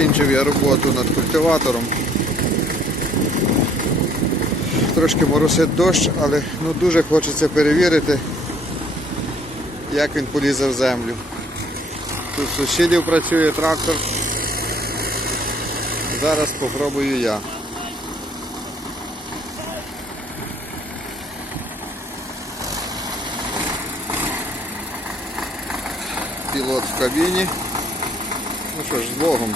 закінчив я роботу над культиватором. Трошки моросить дощ, але ну, дуже хочеться перевірити, як він полізе в землю. Тут сусідів працює трактор. Зараз спробую я. Пілот в кабіні. Ну що ж, з Богом.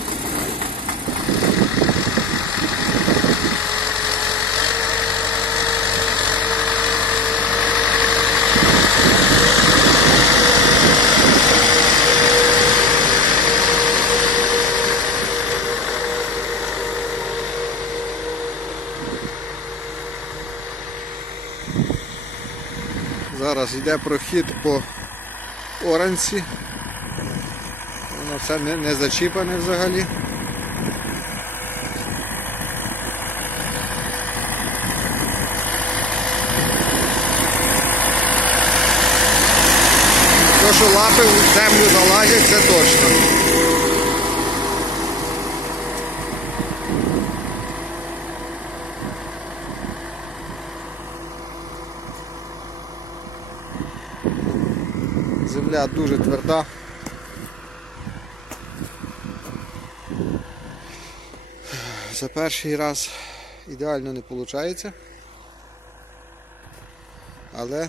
Зараз йде прохід по оранці. Воно все не, не зачіпане взагалі. То, що лапи в землю залазять, це точно. Земля дуже тверда. За перший раз ідеально не виходить. Але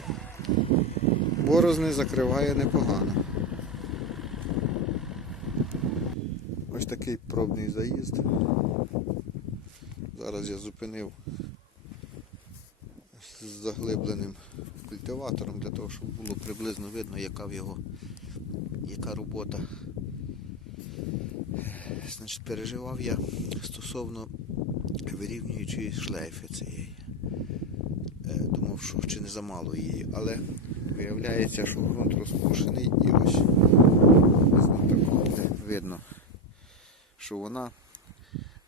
борозни закриває непогано. Ось такий пробний заїзд. Зараз я зупинив з заглибленим культиватором для того, щоб було приблизно видно, яка в його яка робота. Значить, переживав я стосовно вирівнюючої шлейфи цієї. Е, Думав, що чи не замало її, але виявляється, що ґрунт розпушений і ось видно, що вона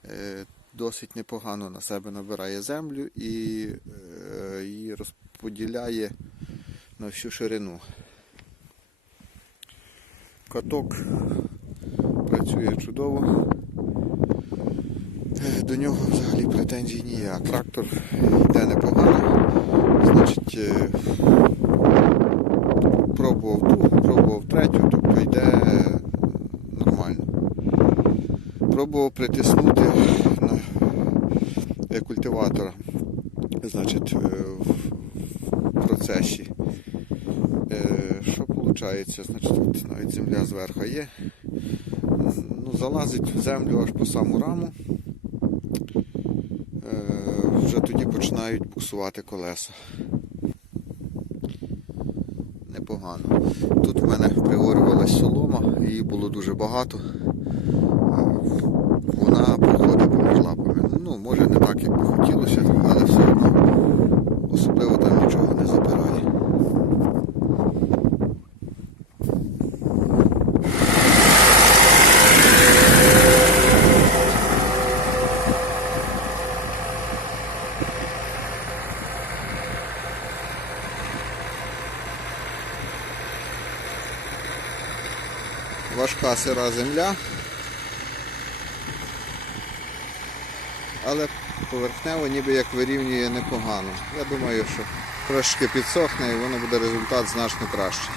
е, досить непогано на себе набирає землю і е, її розподіляє на всю ширину. Каток працює чудово. До нього взагалі претензій ніяк. Трактор йде непогано. Значить, е, пробував другу, пробував третю, тобто йде нормально. Пробував притиснути на е, культиватора. Значить, е, процесі. Е, Що виходить? Значить, тут навіть земля зверху є. Ну, залазить в землю аж по саму раму. Е, Вже тоді починають буксувати колеса. Непогано. Тут в мене пригорювалась солома, її було дуже багато. Важка сира земля. Але поверхнево ніби як вирівнює непогано. Я думаю, що трошки підсохне і воно буде результат значно кращий.